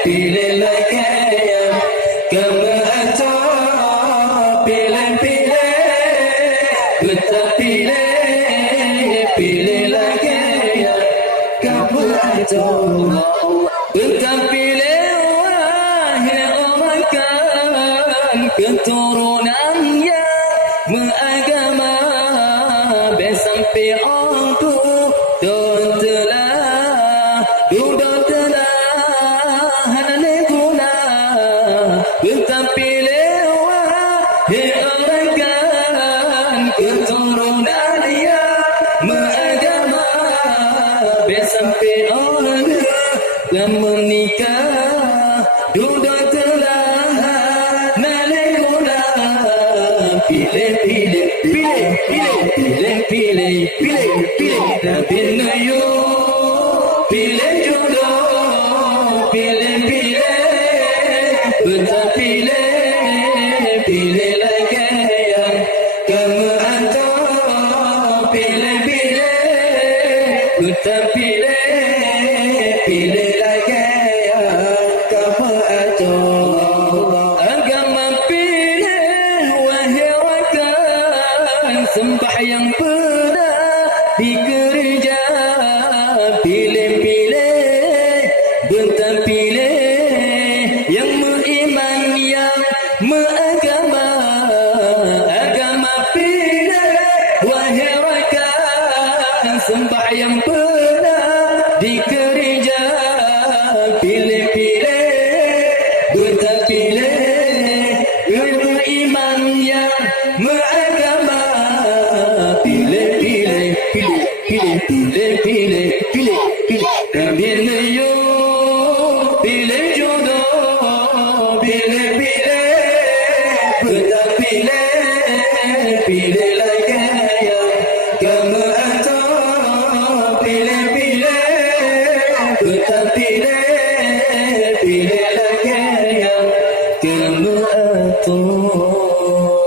Pilih lagi Allah. Tetapi wahai orang kan keturunan yang beragama sampai aku don telah hanalekuna tetapi wahai orang kan keturunan yang beragama sampai aku yang menikah duda telah nalekuna pilih Nabiyo pilih jodoh pilih betul pilih lagi yang kamu atau pilih betul pilih lagi yang kamu atau agama pilih wahai rakan sembahyang pernah di gereja pilih bentar pilih yang beriman yang beragama agama pilih wahai rakan sembahyang pernah di gereja pilih bentar pilih yang beriman yang beragama pilih Nabiyo pilih jodoh pilih betul pilih lagi yang kamu atau pilih betul pilih lagi yang kamu atau